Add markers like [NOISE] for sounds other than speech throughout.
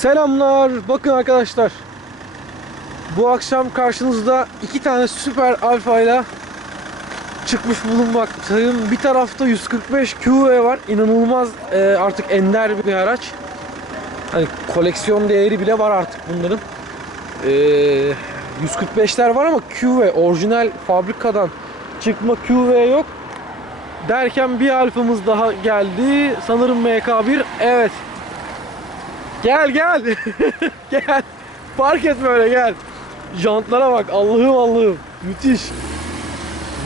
Selamlar. Bakın arkadaşlar. Bu akşam karşınızda iki tane süper alfa ile çıkmış bulunmaktayım. Bir tarafta 145 QV var. İnanılmaz e, artık ender bir araç. Hani koleksiyon değeri bile var artık bunların. E, 145'ler var ama QV orijinal fabrikadan çıkma QV yok. Derken bir alfamız daha geldi. Sanırım MK1. Evet. Gel gel. [LAUGHS] gel. Fark etme öyle gel. Jantlara bak. Allah'ım Allah'ım. Müthiş.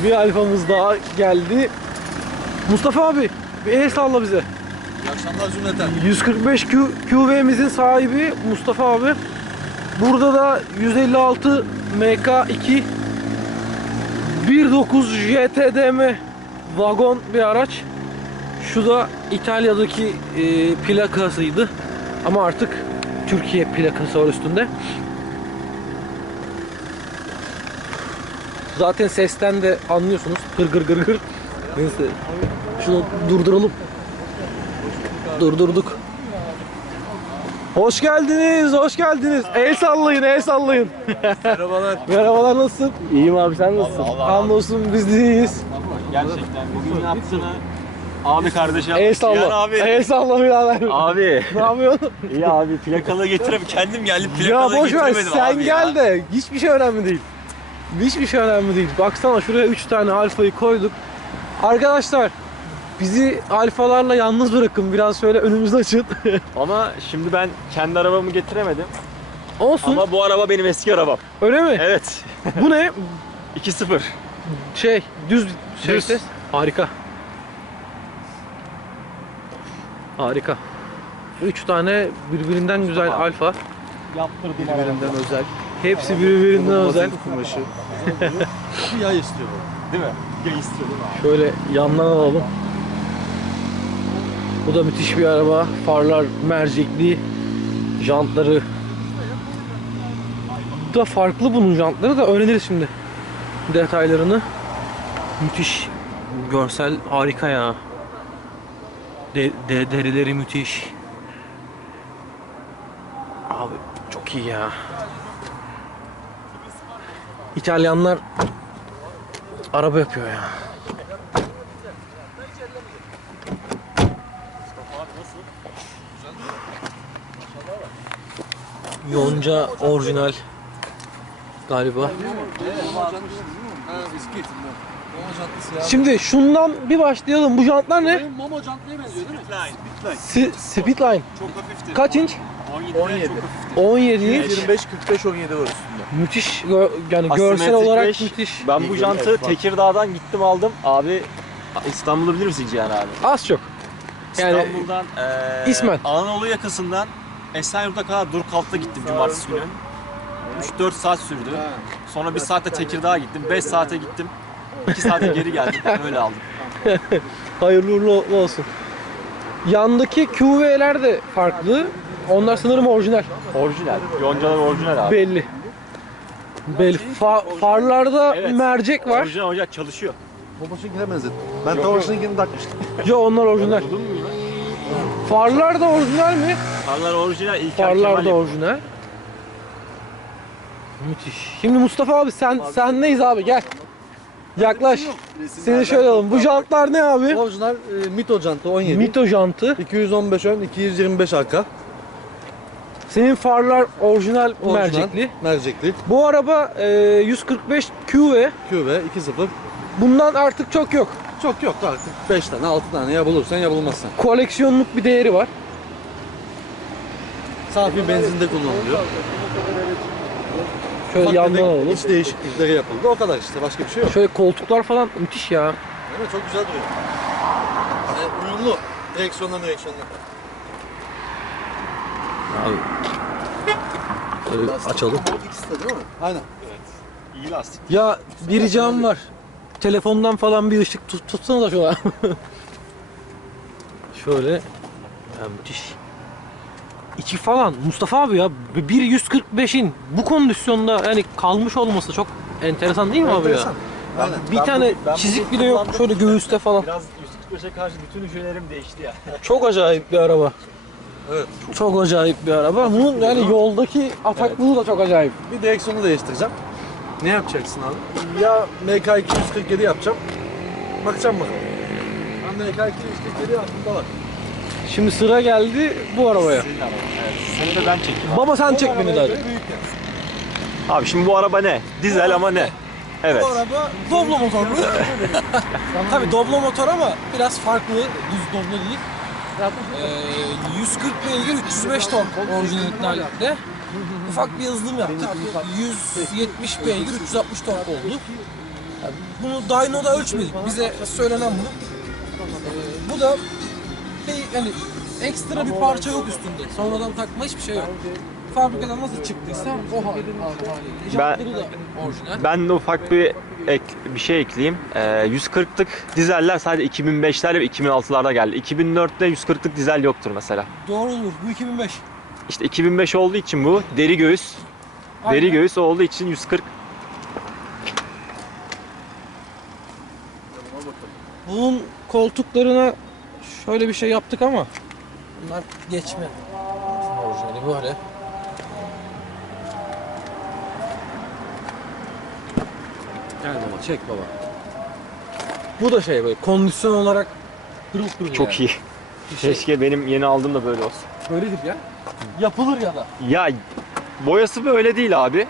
Bir alfamız daha geldi. Mustafa abi bir el salla bize. İyi akşamlar cümleten. 145 Q, QV'mizin sahibi Mustafa abi. Burada da 156 MK2 1.9 JTDM vagon bir araç. Şu da İtalya'daki e, plakasıydı. Ama artık Türkiye plakası var üstünde. Zaten sesten de anlıyorsunuz. Gır gır gır gır. Neyse. Şunu durduralım. Durdurduk. Hoş geldiniz, hoş geldiniz. El sallayın, el sallayın. Merhabalar. [LAUGHS] Merhabalar, nasılsın? İyiyim abi sen nasılsın? Allah Allah. Hamdolsun biz de iyiyiz. Gerçekten bugün yaptığını abi kardeş yaptı. El salla. Cihan abi. El salla birader. Abi. Ne yapıyorsun? İyi abi plakalı getirem kendim geldim ya plakalı boş ver getiremedim sen abi gel ya. de hiçbir şey önemli değil. Hiçbir şey önemli değil. Baksana şuraya 3 tane alfayı koyduk. Arkadaşlar bizi alfalarla yalnız bırakın. Biraz şöyle önümüzü açın. [LAUGHS] Ama şimdi ben kendi arabamı getiremedim. Olsun. Ama bu araba benim eski arabam. Öyle mi? Evet. Bu ne? [LAUGHS] 2-0. Şey, düz şey Düz. Harika. Harika. Üç tane birbirinden güzel alfa. Yaptırdım Birbirinden özel. Hepsi birbirinden özel. kumaşı. [LAUGHS] Bir yay istiyor bu. Değil mi? Ya istiyor değil mi abi? Şöyle yandan alalım. Bu da müthiş bir araba. Farlar mercekli. Jantları. Bu da farklı bunun jantları da öğreniriz şimdi. Detaylarını. Müthiş. Görsel harika ya. De, de- derileri müthiş. Abi çok iyi ya. İtalyanlar araba yapıyor ya. Yonca orijinal galiba. Jantlısı ya. Şimdi şundan bir başlayalım. Bu jantlar ne? Momo jantlıya benziyor değil mi? Si- Speedline. Çok hafiftir. Kaç inç? 17. 17. 17 inç. 25, 45, 17 var üstünde. Müthiş gö- yani görsel Asimetrik olarak beş. müthiş. Ben bu jantı. Tekirdağ'dan gittim aldım. Abi İstanbul'u bilir misin Cihan abi? Az çok. Yani İstanbul'dan eee İsmen. Anadolu yakasından Esenyurt'a kadar Durkalt'ta gittim cumartesi günü. 3-4 saat sürdü. Sonra bir saatte Tekirdağ'a gittim. 5 saate gittim. [LAUGHS] 2 saate geri geldim. Öyle aldım. [LAUGHS] hayırlı uğurlu olsun. Yandaki QV'ler de farklı. Onlar sanırım orijinal. Orijinal. Yoncalar orijinal abi. Belli. Belli. Fa- farlarda Evet. mercek var. Orijinal orijinal çalışıyor. Momo'şunkine benzettim. Ben Tower'ınkini takmıştım. [LAUGHS] Yo onlar orijinal. Buldun mu ya? Farlar da orijinal mi? Farlar orijinal. İlker Farlar Kemal da yapıyor. orijinal. Müthiş. Şimdi Mustafa abi sen sendeyiz abi gel. Yaklaş. Seni şöyle alalım. Bu jantlar ne abi? Orijinal e, Mito jantı 17. Mito jantı. 215 ön, 225 arka. Senin farlar orijinal, Orijinal, mercekli. Mercekli. Bu araba e, 145 QV. QV 2.0. Bundan artık çok yok. Çok yok artık 5 tane 6 tane ya bulursan ya bulmazsan. Koleksiyonluk bir değeri var. Safi benzinde kullanılıyor. Şöyle Ufak yandan tefek alalım. İç değişiklikleri yapıldı. O kadar işte başka bir şey yok. Şöyle koltuklar falan müthiş ya. Evet çok güzel duruyor. Yani uyumlu. Direksiyonla direksiyonla. Abi. Şöyle açalım. İkisi de değil mi? Aynen. İyi lastik. Ya bir ricam var. Telefondan falan bir ışık tut, tutsana da şuna. [LAUGHS] Şöyle. Ya müthiş. İçi falan Mustafa abi ya bir 145'in bu kondisyonda yani kalmış olması çok enteresan değil mi abi ya? Enteresan. Aynen. Bir Ben tane bu- ben çizik bile yok şöyle göğüste falan. Biraz 145'e karşı bütün hücrelerim değişti ya. [LAUGHS] Çok acayip bir araba. Evet. Çok acayip bir araba. Bunun yani yoldaki ataklılığı da çok acayip. Bir direksiyonu değiştireceğim. Ne yapacaksın abi? Ya MK 247 yapacağım. Bakacağım bakalım. Ben de MK 247 aklımda var. Şimdi sıra geldi bu arabaya. Evet. Seni de ben çekeyim. Baba sen çek beni de hadi. Abi şimdi bu araba ne? Dizel ama ne? Evet. Bu araba Doblo motorlu. [LAUGHS] Tabii Doblo motor ama biraz farklı. Düz Doblo değil. Ee, 140 beygir 305 tork orijinalitlerde. Ufak bir hızlım yaptık. 170 beygir 360 tork oldu. Bunu dyno'da ölçmedik. Bize söylenen bu. Ee, bu da bir, yani ekstra bir parça yok üstünde. Sonradan takma hiçbir şey yok. Fabrikadan nasıl çıktıysa o hal- haliyle. Jantları da orijinal. Ben de ufak bir ek, bir şey ekleyeyim. Ee, 140'lık dizeller sadece 2005'ler ve 2006'larda geldi. 2004'te 140'lık dizel yoktur mesela. Doğru olur. Bu 2005. İşte 2005 olduğu için bu deri göğüs. Deri Aynen. göğüs olduğu için 140. Bunun koltuklarına şöyle bir şey yaptık ama bunlar geçme. Orijinali böyle. Gel baba çek baba. Bu da şey böyle kondisyon olarak pırıl pırıl Çok yani. iyi. Bir şey. Keşke benim yeni aldığım da böyle olsun. Böyledir ya. Yapılır ya da. Ya boyası böyle değil abi.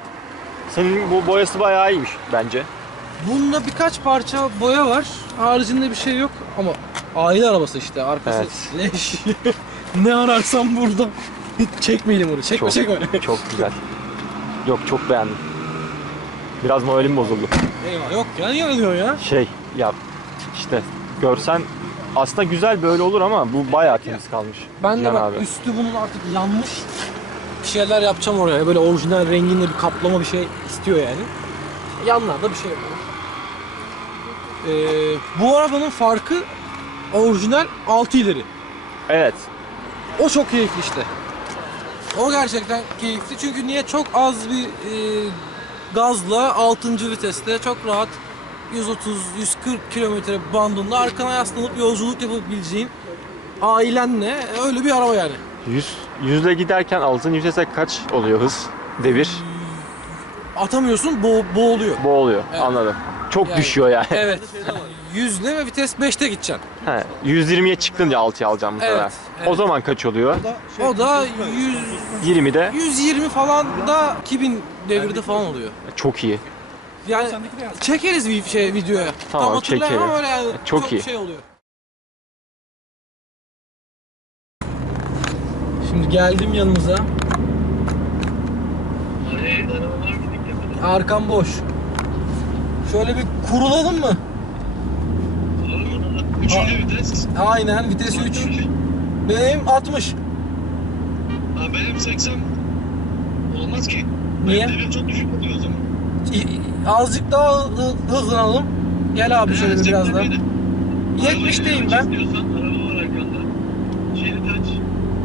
Senin bu boyası bayağı iyiymiş bence. Bunda birkaç parça boya var. Haricinde bir şey yok ama aile arabası işte. Arkası Evet. leş. [LAUGHS] ne ararsam burada. Çekmeyelim onu. Çekme Çok. çekme. [LAUGHS] Çok güzel. Yok çok beğendim. Biraz moralim bozuldu. Eyvah yok ya niye diyorsun ya? Şey ya işte görsen aslında güzel böyle olur ama bu bayağı temiz kalmış. Ben de Cihan bak abi. üstü bunun artık yanmış. Bir şeyler yapacağım oraya. Böyle orijinal renginde bir kaplama bir şey istiyor yani. Yanlarda bir şey yok. Ee, bu arabanın farkı orijinal 6 ileri. Evet. O çok keyifli işte. O gerçekten keyifli çünkü niye çok az bir e, gazla 6. viteste çok rahat 130-140 kilometre bandında arkana yaslanıp yolculuk yapabileceğin ailenle öyle bir araba yani. 100 yüzle giderken altın vitese kaç oluyor hız? Devir. Atamıyorsun bo boğuluyor. Bu oluyor. Evet. Anladım. Çok Yani- düşüyor yani. Evet. [LAUGHS] Yüzle ve vites 5'te gideceksin. He, 120'ye çıktınca 6'ya alacağım muhtemelen. Evet, evet. O zaman kaç oluyor? O da 100, 20'de 120 falan da 2000 devirde falan oluyor. çok iyi. Yani çekeriz bir şey videoya. Tamam, Tam hatırlayamam çekelim. ama öyle yani Çok çok, iyi. şey oluyor. Şimdi geldim yanınıza. Arkam boş. Şöyle bir kurulalım mı? Üçüncü vites. Aynen vites 3. Benim 60. Ha, benim 80 olmaz ki. Niye? Benim devir çok düşük oluyor o zaman. Azıcık daha hı- hızlanalım. Gel abi şöyle bir biraz daha. 70'teyim ben. İstiyorsan araba var arkanda. Şerit aç.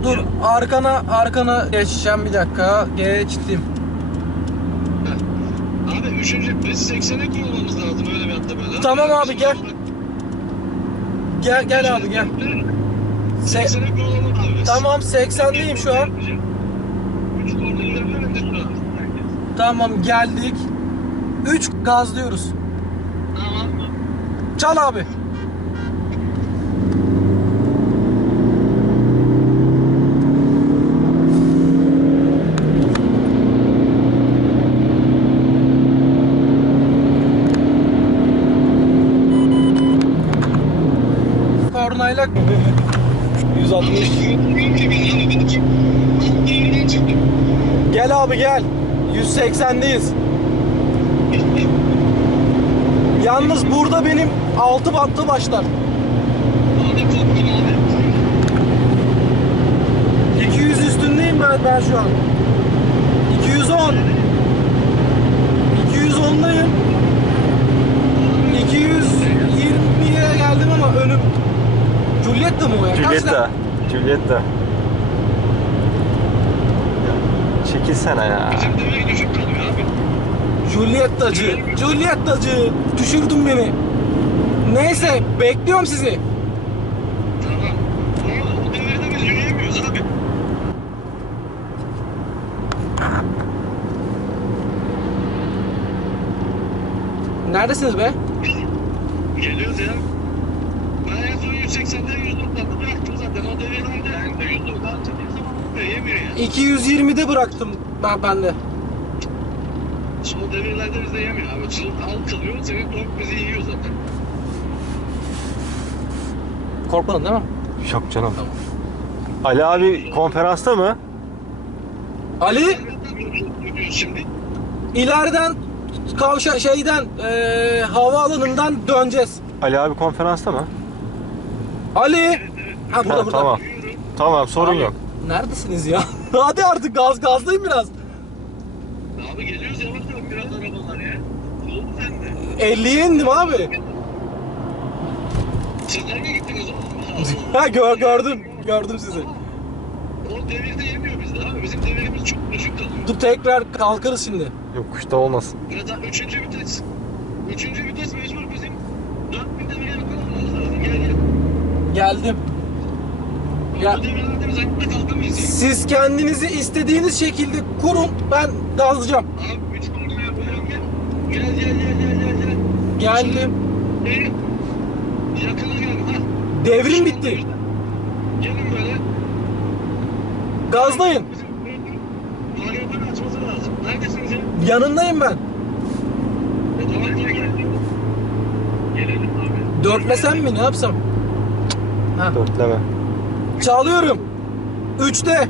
Dur arkana arkana geçeceğim bir dakika. Geçtim. Abi üçüncü biz 80'e kullanmamız lazım öyle bir hatta böyle. Tamam abi, gel. Gel gel abi gel. Se- 80'e kullanalım abi. tamam 80'liyim şu an. Üç kornayla önünde şu an. Tamam geldik. 3 gazlıyoruz. Tamam. Çal abi. Kornayla 160. Gel abi gel. 180'deyiz. Yalnız burada benim 6 bantlı başlar. 200 üstündeyim ben, ben şu an. Julietta. Çekilsene ya. Bizim demek düşük Düşürdün beni. Neyse, bekliyorum sizi. Tamam. Ama devirde biz yürüyemiyoruz. Neredesiniz be? Geliyoruz ya. Ben en son 180'den yürüdüm. 220'de bıraktım ben, ben de. O devirlerde bizde yemiyor abi. Çıl, al kılıyor. Senin top bizi yiyor zaten. Korkmadın değil mi? Yok canım. Ali abi konferansta mı? Ali şimdi. ileriden kavşa şeyden eee havaalanından döneceğiz. Ali abi konferansta mı? Ali! Ha burada burada. tamam. Tamam sorun Abi. yok. Neredesiniz ya? [LAUGHS] Hadi artık gaz gazdayım biraz. Abi geliyoruz yavaş yavaş biraz arabalar ya. Oldu sen de. 50'ye indim abi. Siz nereye gittiniz oğlum? [LAUGHS] Ha gör, gördüm. Gördüm sizi. O devirde yemiyor bizde abi. Bizim devirimiz çok düşük kalıyor. Dur tekrar kalkarız şimdi. Yokuşta olmasın. Mesela üçüncü vites. Üçüncü vites mecbur bizim 4000 devire yakın olmamız lazım. Gel gel. Geldim. Ya- ya. Siz kendinizi istediğiniz şekilde kurun. Ben gazlayacağım. Abi üç korna yapacağım gel. Gel gel gel gel gel gel. Geldim. Ee, yakına gel. Ha. Devrim bitti. Gelin böyle. Gazlayın. Bizim Varyoları açması lazım. Neredesiniz ya? Yanındayım ben. E tamam gel gel. Gelelim abi. Dörtlesem mi ne yapsam? Ha. Dörtleme. Çalıyorum. Üçte.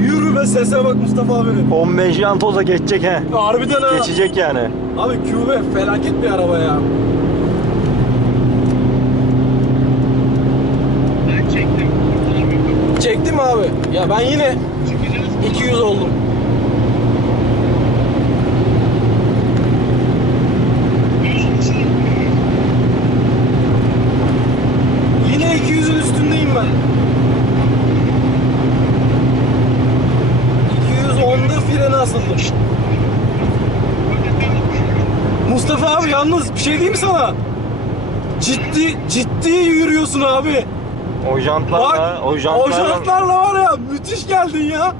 Yürü be sese bak Mustafa abinin. 15 jantoza geçecek he. Harbiden ha. Geçecek yani. Abi QV felaket bir araba ya. Ben çektim. Çektim abi? Ya ben yine Çıkacağız. 200 oldum. Yine 200'ün üstündeyim ben. 210'da frene asıldım. Mustafa abi yalnız bir şey diyeyim sana? Ciddi ciddi yürüyorsun abi. O jantlarla, Bak o o jantlarla jantlarla var ya müthiş geldin ya.